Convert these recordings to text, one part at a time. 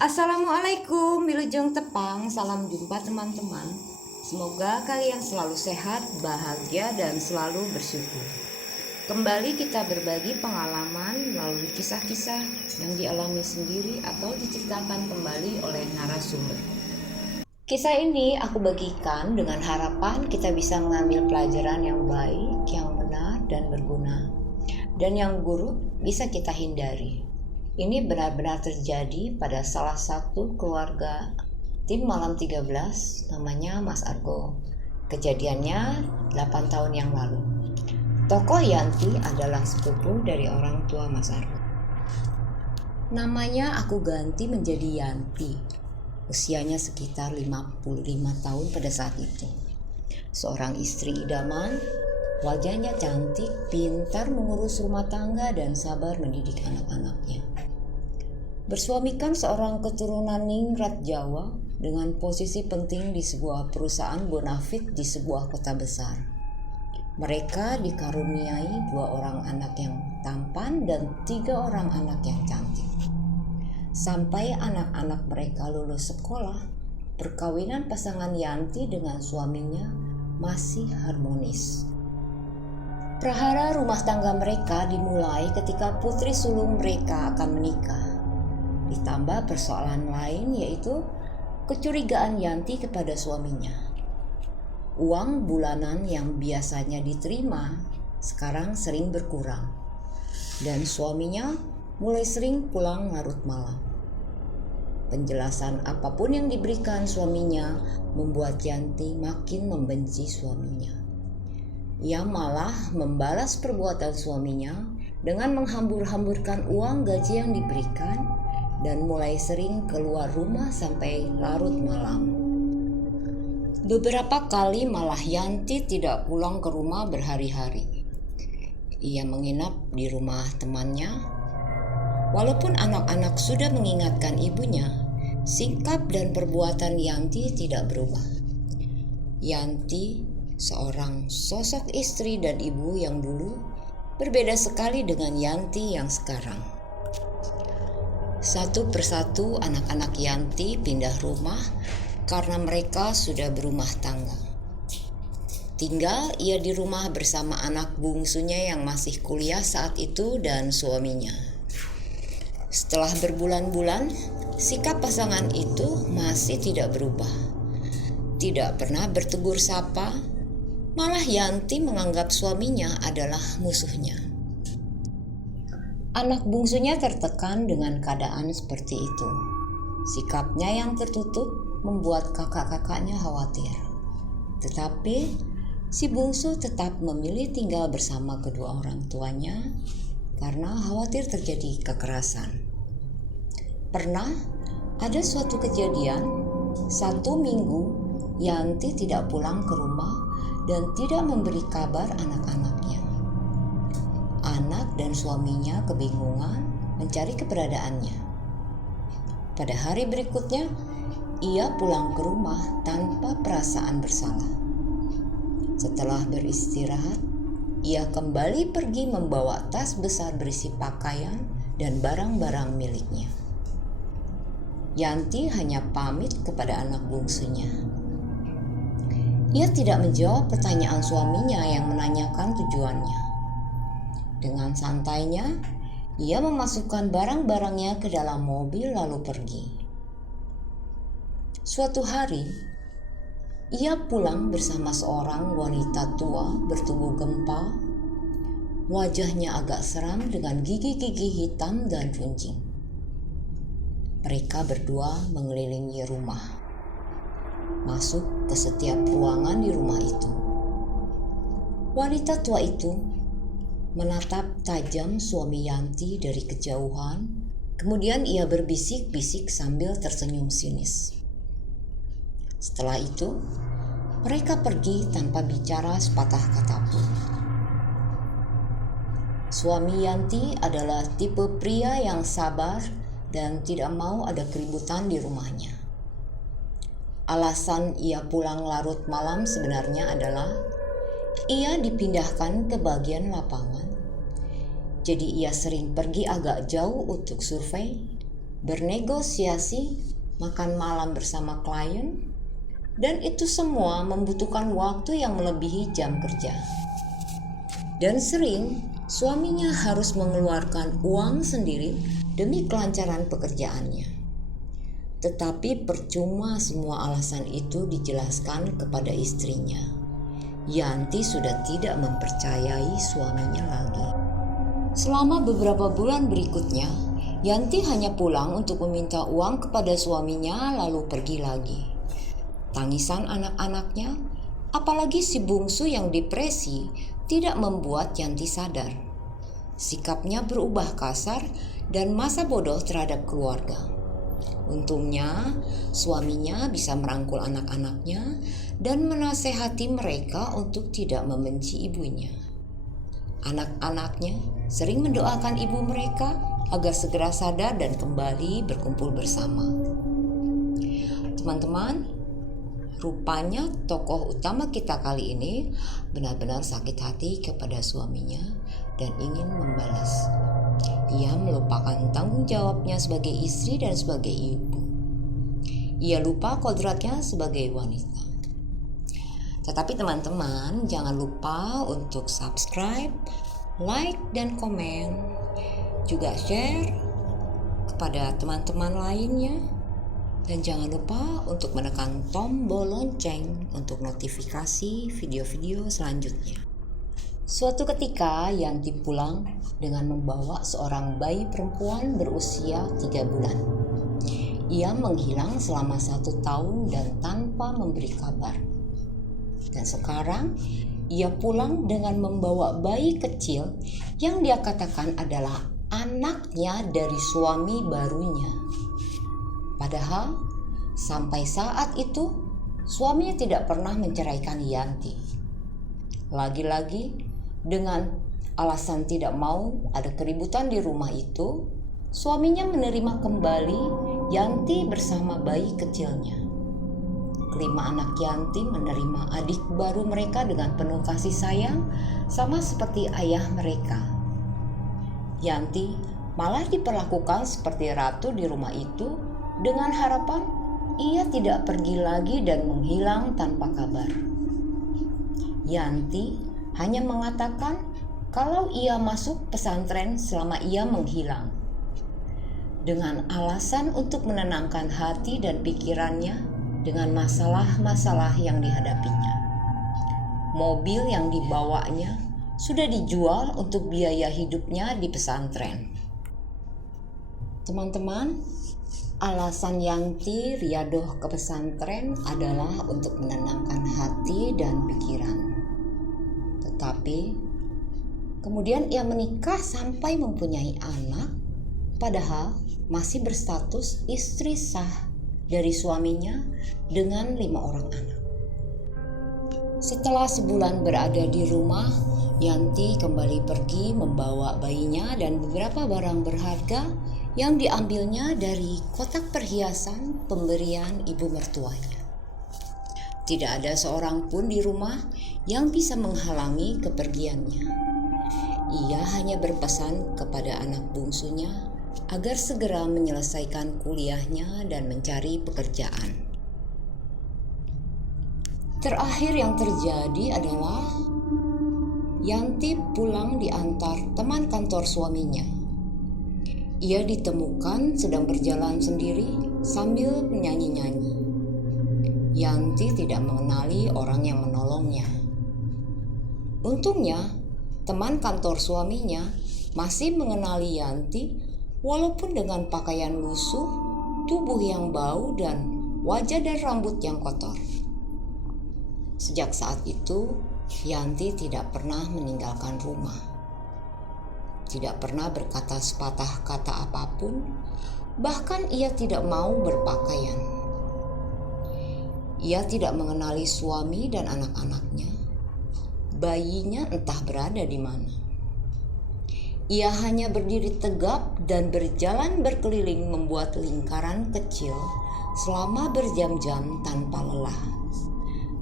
Assalamualaikum, Wilujeng Tepang, salam jumpa teman-teman. Semoga kalian selalu sehat, bahagia, dan selalu bersyukur. Kembali kita berbagi pengalaman melalui kisah-kisah yang dialami sendiri atau diceritakan kembali oleh narasumber. Kisah ini aku bagikan dengan harapan kita bisa mengambil pelajaran yang baik, yang benar, dan berguna, dan yang buruk bisa kita hindari. Ini benar-benar terjadi pada salah satu keluarga tim Malam 13, namanya Mas Argo. Kejadiannya 8 tahun yang lalu. Tokoh Yanti adalah sepupu dari orang tua Mas Argo. Namanya aku ganti menjadi Yanti. Usianya sekitar 55 tahun pada saat itu. Seorang istri idaman, wajahnya cantik, pintar mengurus rumah tangga, dan sabar mendidik anak-anaknya. Bersuamikan seorang keturunan ningrat Jawa dengan posisi penting di sebuah perusahaan bonafit di sebuah kota besar. Mereka dikaruniai 2 orang anak yang tampan dan 3 orang anak yang cantik. Sampai anak-anak mereka lulus sekolah, perkawinan pasangan Yanti dengan suaminya masih harmonis. Prahara rumah tangga mereka dimulai ketika putri sulung mereka akan menikah. Ditambah persoalan lain, yaitu kecurigaan Yanti kepada suaminya. Uang bulanan yang biasanya diterima sekarang sering berkurang, dan suaminya mulai sering pulang larut malam. Penjelasan apapun yang diberikan suaminya membuat Yanti makin membenci suaminya. Ia malah membalas perbuatan suaminya dengan menghambur-hamburkan uang gaji yang diberikan dan mulai sering keluar rumah sampai larut malam. Beberapa kali malah Yanti tidak pulang ke rumah berhari-hari. Ia menginap di rumah temannya. Walaupun anak-anak sudah mengingatkan ibunya, sikap dan perbuatan Yanti tidak berubah. Yanti, seorang sosok istri dan ibu yang dulu, berbeda sekali dengan Yanti yang sekarang. Satu persatu anak-anak Yanti pindah rumah karena mereka sudah berumah tangga. Tinggal ia di rumah bersama anak bungsunya yang masih kuliah saat itu dan suaminya. Setelah berbulan-bulan, sikap pasangan itu masih tidak berubah. Tidak pernah bertegur sapa, malah Yanti menganggap suaminya adalah musuhnya. Anak bungsunya tertekan dengan keadaan seperti itu. Sikapnya yang tertutup membuat kakak-kakaknya khawatir. Tetapi si bungsu tetap memilih tinggal bersama kedua orang tuanya karena khawatir terjadi kekerasan. Pernah ada suatu kejadian, 1 minggu Yanti tidak pulang ke rumah dan tidak memberi kabar anak-anaknya. Anak dan suaminya kebingungan mencari keberadaannya. Pada hari berikutnya, ia pulang ke rumah tanpa perasaan bersalah. Setelah beristirahat, ia kembali pergi membawa tas besar berisi pakaian dan barang-barang miliknya. Yanti hanya pamit kepada anak bungsunya. Ia tidak menjawab pertanyaan suaminya yang menanyakan tujuannya. Dengan santainya, ia memasukkan barang-barangnya ke dalam mobil lalu pergi. Suatu hari, ia pulang bersama seorang wanita tua bertubuh gempal. Wajahnya agak seram dengan gigi-gigi hitam dan runcing. Mereka berdua mengelilingi rumah, masuk ke setiap ruangan di rumah itu. Wanita tua itu menatap tajam suami Yanti dari kejauhan, kemudian ia berbisik-bisik sambil tersenyum sinis. Setelah itu, mereka pergi tanpa bicara sepatah kata pun. Suami Yanti adalah tipe pria yang sabar dan tidak mau ada keributan di rumahnya. Alasan ia pulang larut malam sebenarnya adalah ia dipindahkan ke bagian lapangan, jadi ia sering pergi agak jauh untuk survei bernegosiasi, makan malam bersama klien, dan itu semua membutuhkan waktu yang melebihi jam kerja. Dan sering suaminya harus mengeluarkan uang sendiri demi kelancaran pekerjaannya. Tetapi percuma semua alasan itu dijelaskan kepada istrinya. Yanti sudah tidak mempercayai suaminya lagi. Selama beberapa bulan berikutnya, Yanti hanya pulang untuk meminta uang kepada suaminya lalu pergi lagi. Tangisan anak-anaknya, apalagi si bungsu yang depresi, tidak membuat Yanti sadar. Sikapnya berubah kasar dan masa bodoh terhadap keluarga. Untungnya, suaminya bisa merangkul anak-anaknya dan menasehati mereka untuk tidak membenci ibunya. Anak-anaknya sering mendoakan ibu mereka agar segera sadar dan kembali berkumpul bersama. Teman-teman, rupanya tokoh utama kita kali ini benar-benar sakit hati kepada suaminya dan ingin membalas. Ia melupakan tanggung jawabnya sebagai istri dan sebagai ibu. Ia lupa kodratnya sebagai wanita. Tetapi teman-teman, jangan lupa untuk subscribe, like, dan komen. Juga share kepada teman-teman lainnya. Dan jangan lupa untuk menekan tombol lonceng untuk notifikasi video-video selanjutnya. Suatu ketika Yanti pulang dengan membawa seorang bayi perempuan berusia 3 bulan. Ia menghilang selama 1 tahun dan tanpa memberi kabar. Dan sekarang ia pulang dengan membawa bayi kecil yang dia katakan adalah anaknya dari suami barunya. Padahal sampai saat itu suaminya tidak pernah menceraikan Yanti. Lagi-lagi dengan alasan tidak mau ada keributan di rumah itu, suaminya menerima kembali Yanti bersama bayi kecilnya. Kelima anak Yanti menerima adik baru mereka dengan penuh kasih sayang, sama seperti ayah mereka. Yanti malah diperlakukan seperti ratu di rumah itu dengan harapan ia tidak pergi lagi dan menghilang tanpa kabar. Yanti hanya mengatakan kalau ia masuk pesantren selama ia menghilang, dengan alasan untuk menenangkan hati dan pikirannya dengan masalah-masalah yang dihadapinya. Mobil yang dibawanya sudah dijual untuk biaya hidupnya di pesantren. Teman-teman, alasan Yanti riadoh ke pesantren adalah untuk menenangkan hati dan pikiran. Tetapi kemudian ia menikah sampai mempunyai anak, padahal masih berstatus istri sah dari suaminya dengan 5 orang anak. Setelah sebulan berada di rumah, Yanti kembali pergi membawa bayinya dan beberapa barang berharga yang diambilnya dari kotak perhiasan pemberian ibu mertuanya. Tidak ada seorang pun di rumah yang bisa menghalangi kepergiannya. Ia hanya berpesan kepada anak bungsunya agar segera menyelesaikan kuliahnya dan mencari pekerjaan. Terakhir yang terjadi adalah Yanti pulang diantar teman kantor suaminya. Ia ditemukan sedang berjalan sendiri sambil menyanyi-nyanyi. Yanti tidak mengenali orang yang menolongnya. Untungnya, teman kantor suaminya masih mengenali Yanti walaupun dengan pakaian lusuh, tubuh yang bau, dan wajah dan rambut yang kotor. Sejak saat itu, Yanti tidak pernah meninggalkan rumah. Tidak pernah berkata sepatah kata apapun, bahkan ia tidak mau berpakaian. Ia tidak mengenali suami dan anak-anaknya. Bayinya entah berada di mana. Ia hanya berdiri tegap dan berjalan berkeliling membuat lingkaran kecil selama berjam-jam tanpa lelah.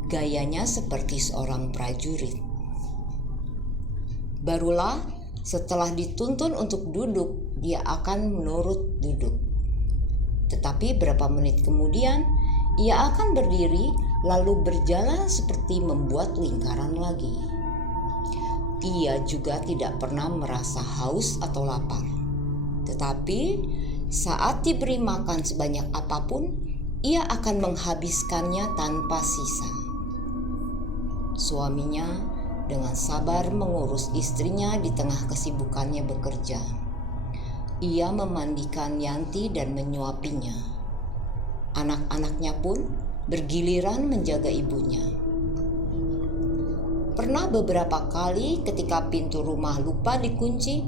Gayanya seperti seorang prajurit. Barulah setelah dituntun untuk duduk, dia akan menurut duduk. Tetapi berapa menit kemudian, ia akan berdiri lalu berjalan seperti membuat lingkaran lagi. Ia juga tidak pernah merasa haus atau lapar. Tetapi saat diberi makan sebanyak apapun, ia akan menghabiskannya tanpa sisa. Suaminya dengan sabar mengurus istrinya di tengah kesibukannya bekerja. Ia memandikan Yanti dan menyuapinya. Anak-anaknya pun bergiliran menjaga ibunya. Pernah beberapa kali ketika pintu rumah lupa dikunci,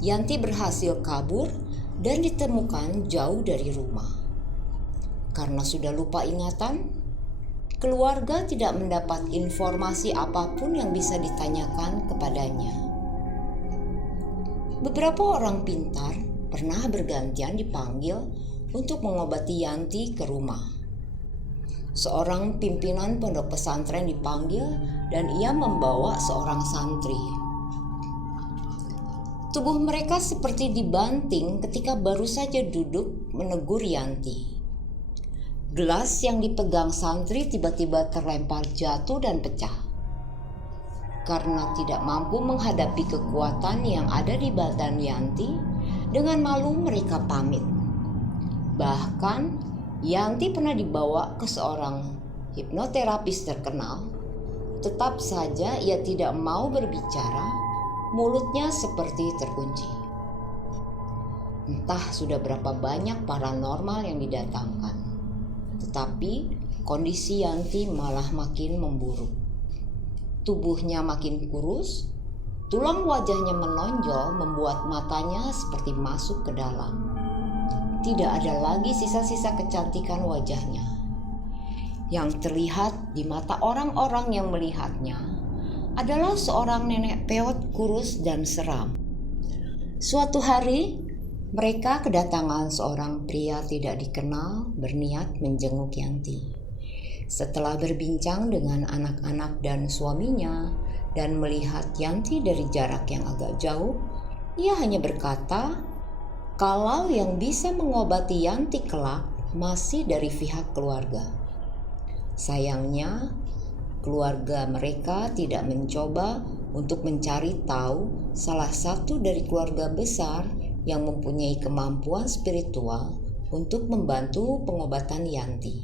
Yanti berhasil kabur dan ditemukan jauh dari rumah. Karena sudah lupa ingatan, keluarga tidak mendapat informasi apapun yang bisa ditanyakan kepadanya. Beberapa orang pintar pernah bergantian dipanggil untuk mengobati Yanti ke rumah. Seorang pimpinan pondok pesantren dipanggil dan ia membawa seorang santri. Tubuh mereka seperti dibanting ketika baru saja duduk menegur Yanti. Gelas yang dipegang santri tiba-tiba terlempar jatuh dan pecah. Karena tidak mampu menghadapi kekuatan yang ada di badan Yanti, dengan malu mereka pamit. Bahkan Yanti pernah dibawa ke seorang hipnoterapis terkenal. Tetap saja ia tidak mau berbicara, mulutnya seperti terkunci. Entah sudah berapa banyak paranormal yang didatangkan, tetapi kondisi Yanti malah makin memburuk. Tubuhnya makin kurus, tulang wajahnya menonjol membuat matanya seperti masuk ke dalam. Tidak ada lagi sisa-sisa kecantikan wajahnya. Yang terlihat di mata orang-orang yang melihatnya adalah seorang nenek peot kurus dan seram. Suatu hari, mereka kedatangan seorang pria tidak dikenal berniat menjenguk Yanti. Setelah berbincang dengan anak-anak dan suaminya dan melihat Yanti dari jarak yang agak jauh, ia hanya berkata, kalau yang bisa mengobati Yanti kelak masih dari pihak keluarga. Sayangnya, keluarga mereka tidak mencoba untuk mencari tahu salah satu dari keluarga besar yang mempunyai kemampuan spiritual untuk membantu pengobatan Yanti.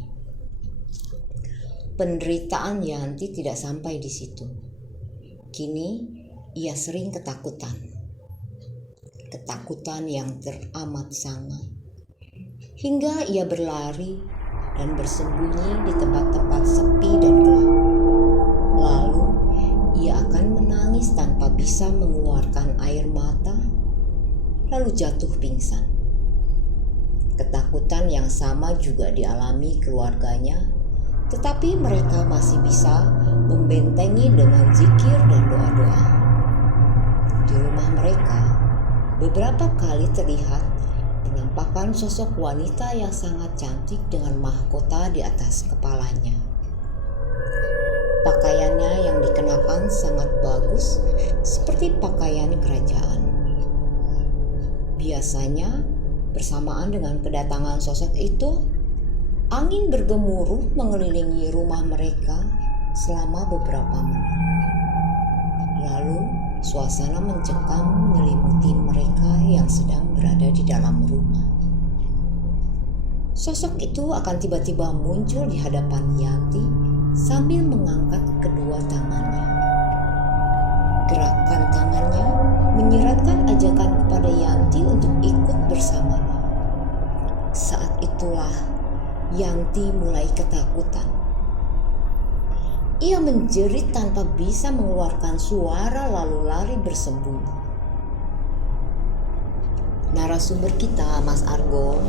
Penderitaan Yanti tidak sampai di situ. Kini ia sering ketakutan yang teramat sangat, hingga ia berlari dan bersembunyi di tempat-tempat sepi dan gelap. Lalu ia akan menangis tanpa bisa mengeluarkan air mata, lalu jatuh pingsan. Ketakutan yang sama juga dialami keluarganya, tetapi mereka masih bisa membentengi dengan zikir dan doa-doa. Di rumah mereka beberapa kali terlihat penampakan sosok wanita yang sangat cantik dengan mahkota di atas kepalanya. Pakaiannya yang dikenakan sangat bagus, seperti pakaian kerajaan. Biasanya, bersamaan dengan kedatangan sosok itu, angin bergemuruh mengelilingi rumah mereka selama beberapa menit. Lalu, suasana mencekam menyelimuti mereka yang sedang berada di dalam rumah. Sosok itu akan tiba-tiba muncul di hadapan Yanti sambil mengangkat kedua tangannya. Gerakan tangannya menyiratkan ajakan kepada Yanti untuk ikut bersamanya. Saat itulah Yanti mulai ketakutan. Ia menjerit tanpa bisa mengeluarkan suara lalu lari bersembunyi. Narasumber kita, Mas Argo,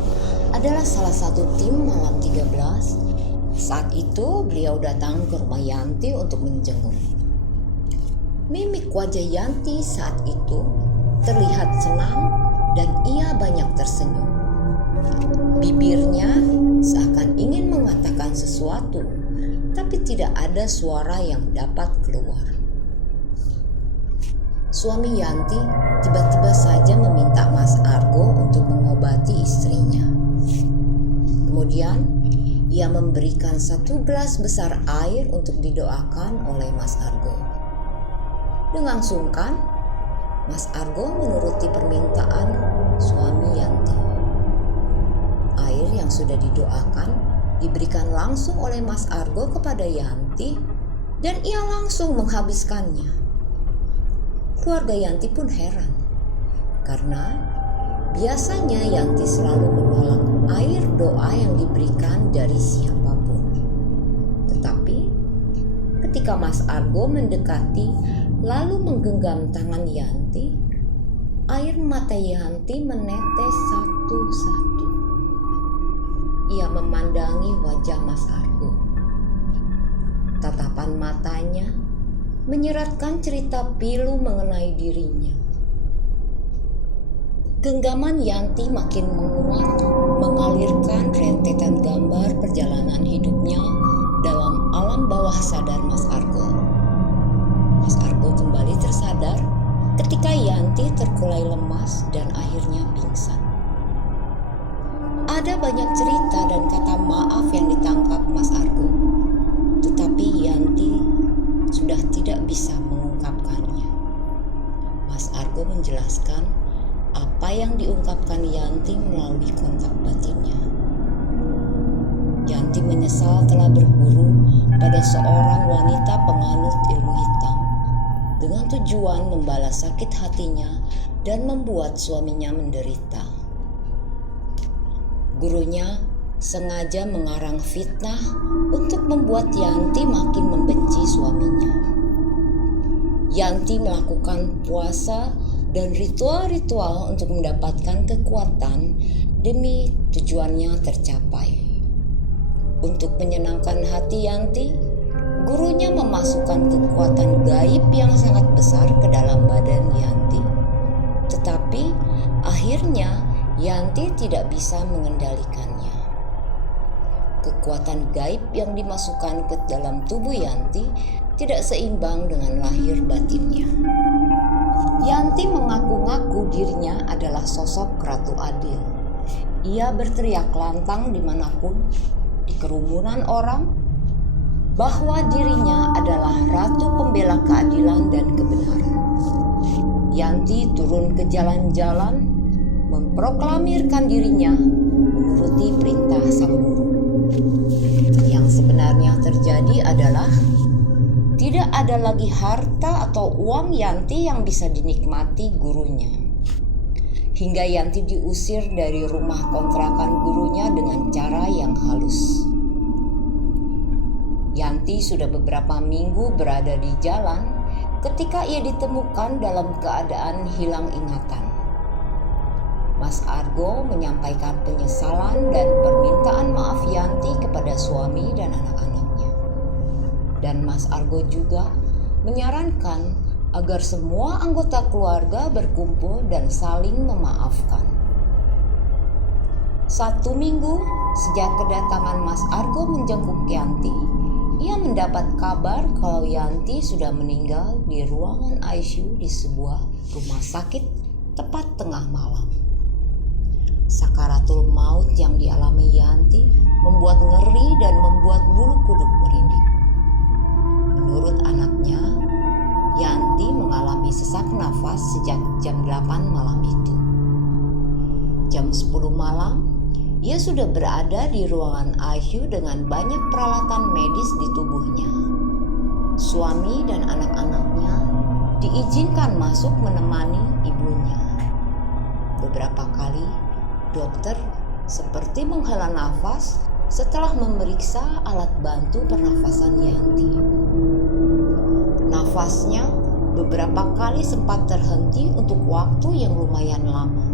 adalah salah satu tim malam 13. Saat itu beliau datang ke rumah Yanti untuk menjenguk. Mimik wajah Yanti saat itu terlihat senang dan ia banyak tersenyum. Bibirnya seakan ingin mengatakan sesuatu, tapi tidak ada suara yang dapat keluar. Suami Yanti tiba-tiba saja meminta Mas Argo untuk mengobati istrinya. Kemudian ia memberikan 1 gelas besar air untuk didoakan oleh Mas Argo. Dengan sungkan, Mas Argo menuruti permintaan suami Yanti. Air yang sudah didoakan diberikan langsung oleh Mas Argo kepada Yanti dan ia langsung menghabiskannya. Keluarga Yanti pun heran karena biasanya Yanti selalu menolak air doa yang diberikan dari siapapun. Tetapi ketika Mas Argo mendekati lalu menggenggam tangan Yanti, air mata Yanti menetes satu-satu. Ia memandangi wajah Mas Argo. Tatapan matanya menyeratkan cerita pilu mengenai dirinya. Genggaman Yanti makin menguat, mengalirkan rentetan gambar perjalanan hidupnya dalam alam bawah sadar Mas Argo. Mas Argo kembali tersadar ketika Yanti terkulai lemas dan akhirnya pingsan. Ada banyak cerita dan kata maaf yang ditangkap Mas Argo, tetapi Yanti sudah tidak bisa mengungkapkannya. Mas Argo menjelaskan apa yang diungkapkan Yanti melalui kontak batinnya. Yanti menyesal telah berguru pada seorang wanita penganut ilmu hitam dengan tujuan membalas sakit hatinya dan membuat suaminya menderita. Gurunya sengaja mengarang fitnah untuk membuat Yanti makin membenci suaminya. Yanti melakukan puasa dan ritual-ritual untuk mendapatkan kekuatan demi tujuannya tercapai. Untuk menyenangkan hati Yanti, gurunya memasukkan kekuatan gaib yang sangat besar ke dalam badan Yanti. Tetapi akhirnya Yanti tidak bisa mengendalikannya. Kekuatan gaib yang dimasukkan ke dalam tubuh Yanti tidak seimbang dengan lahir batinnya. Yanti mengaku-ngaku dirinya adalah sosok Ratu Adil. Ia berteriak lantang dimanapun, di kerumunan orang, bahwa dirinya adalah ratu pembela keadilan dan kebenaran. Yanti turun ke jalan-jalan, memproklamirkan dirinya menuruti perintah sang guru. Yang sebenarnya terjadi adalah tidak ada lagi harta atau uang Yanti yang bisa dinikmati gurunya. Hingga Yanti diusir dari rumah kontrakan gurunya dengan cara yang halus. Yanti sudah beberapa minggu berada di jalan ketika ia ditemukan dalam keadaan hilang ingatan. Mas Argo menyampaikan penyesalan dan permintaan maaf Yanti kepada suami dan anak-anaknya. Dan Mas Argo juga menyarankan agar semua anggota keluarga berkumpul dan saling memaafkan. 1 minggu sejak kedatangan Mas Argo menjenguk Yanti, ia mendapat kabar kalau Yanti sudah meninggal di ruangan ICU di sebuah rumah sakit tepat tengah malam. Sakaratul maut yang dialami Yanti membuat ngeri dan membuat bulu kuduk merinding. Menurut anaknya, Yanti mengalami sesak nafas sejak jam 8 malam itu. Jam 10 malam, ia sudah berada di ruangan ICU dengan banyak peralatan medis di tubuhnya. Suami dan anak-anaknya diizinkan masuk menemani ibunya. Beberapa kali, dokter seperti menghela nafas setelah memeriksa alat bantu pernafasan Yanti. Nafasnya beberapa kali sempat terhenti untuk waktu yang lumayan lama.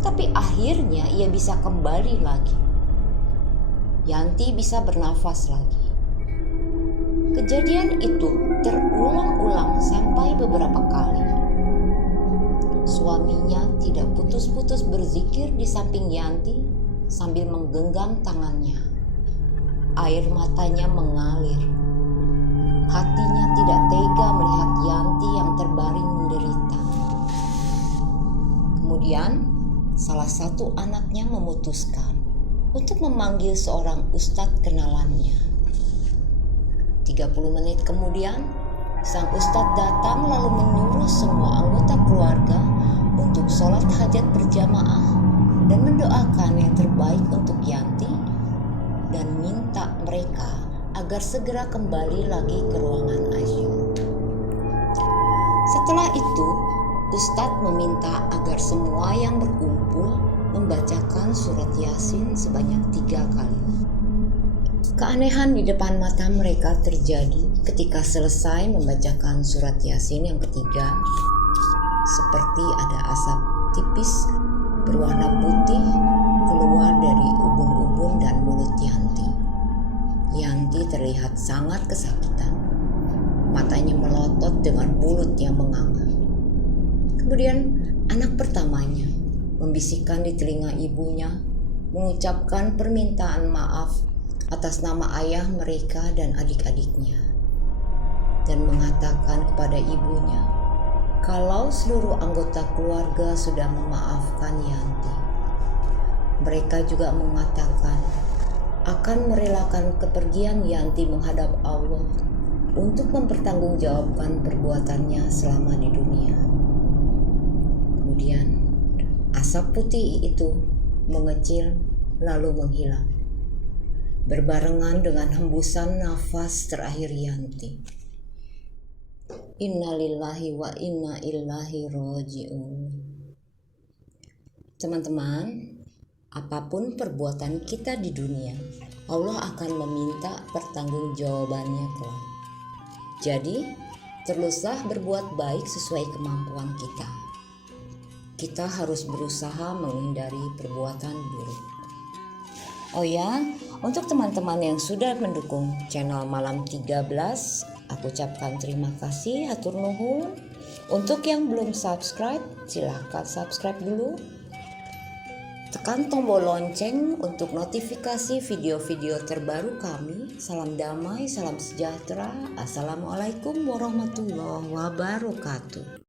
Tapi akhirnya ia bisa kembali lagi. Yanti bisa bernafas lagi. Kejadian itu terulang-ulang sampai beberapa kali. Suaminya tidak putus-putus berzikir di samping Yanti sambil menggenggam tangannya. Air matanya mengalir. Hatinya tidak tega melihat Yanti yang terbaring menderita. Kemudian salah satu anaknya memutuskan untuk memanggil seorang ustadz kenalannya. 30 menit kemudian, sang ustadz datang lalu menyuruh semua anggota keluarga untuk sholat hajat berjamaah dan mendoakan yang terbaik untuk Yanti dan minta mereka agar segera kembali lagi ke ruangan ICU. Setelah itu, ustadz meminta agar semua yang berkumpul membacakan surat Yasin sebanyak 3 kali. Keanehan di depan mata mereka terjadi ketika selesai membacakan surat Yasin yang ketiga. Seperti ada asap tipis berwarna putih keluar dari ubun-ubun dan mulut Yanti. Yanti terlihat sangat kesakitan. Matanya melotot dengan mulut yang menganga. Kemudian anak pertamanya membisikkan di telinga ibunya, mengucapkan permintaan maaf atas nama ayah mereka dan adik-adiknya, dan mengatakan kepada ibunya kalau seluruh anggota keluarga sudah memaafkan Yanti. Mereka juga mengatakan akan merelakan kepergian Yanti menghadap Allah untuk mempertanggungjawabkan perbuatannya selama di dunia. Kemudian asap putih itu mengecil lalu menghilang, berbarengan dengan hembusan nafas terakhir Yanti. Innalillahi wa inna ilaihi raji'un. Teman-teman, apapun perbuatan kita di dunia, Allah akan meminta pertanggungjawabannya kelak. Jadi, teruslah berbuat baik sesuai kemampuan kita. Kita harus berusaha menghindari perbuatan buruk. Oh ya, untuk teman-teman yang sudah mendukung channel Malam 13, aku ucapkan terima kasih, hatur nuhun. Untuk yang belum subscribe, silahkan subscribe dulu. Tekan tombol lonceng untuk notifikasi video-video terbaru kami. Salam damai, salam sejahtera. Assalamualaikum warahmatullahi wabarakatuh.